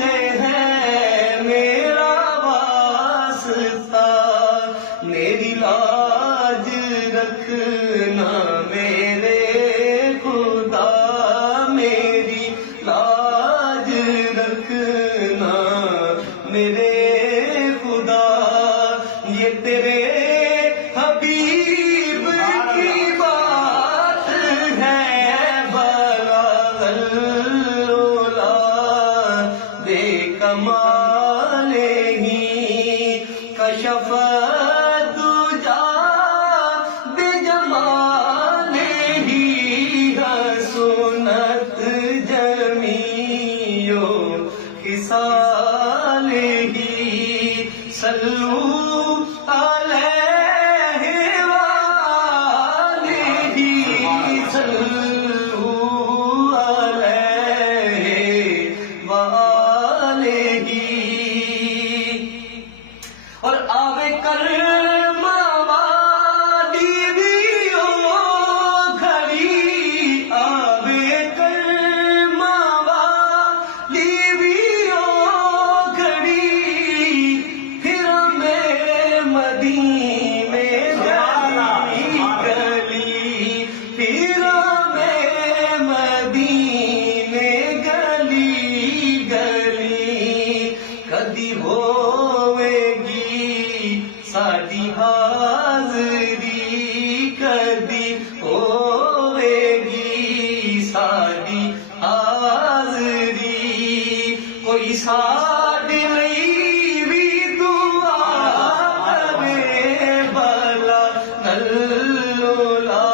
سے ہے میرا واسطہ، میری لاج رکھنا میرے خدا، میری لاج رکھنا میرے خدا، یہ تیرے حبیب کی بات ہے، بلغ العلا بے کمال ہی، کشف الدجا بے جمال ہی، حسنت جمیع خصال ہی، صلو علیہ وآلہ، صلو علیہ وآلہ۔ اور آوے کرم والی بھی او گھڑی، آوے کرم والی بھی او گھڑی، پھر میں مدینے گلی گلی، پھر میں مدینے گلی گلی، کدی ہوئے گی ساڈی حاضری، کدی ہوئے گی ساڈی حاضری، کوئی ساڈے لئی بھی دعا کرے، بلغ العلا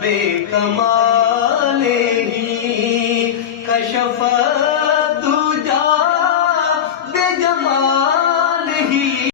بے کمال ہی، کشف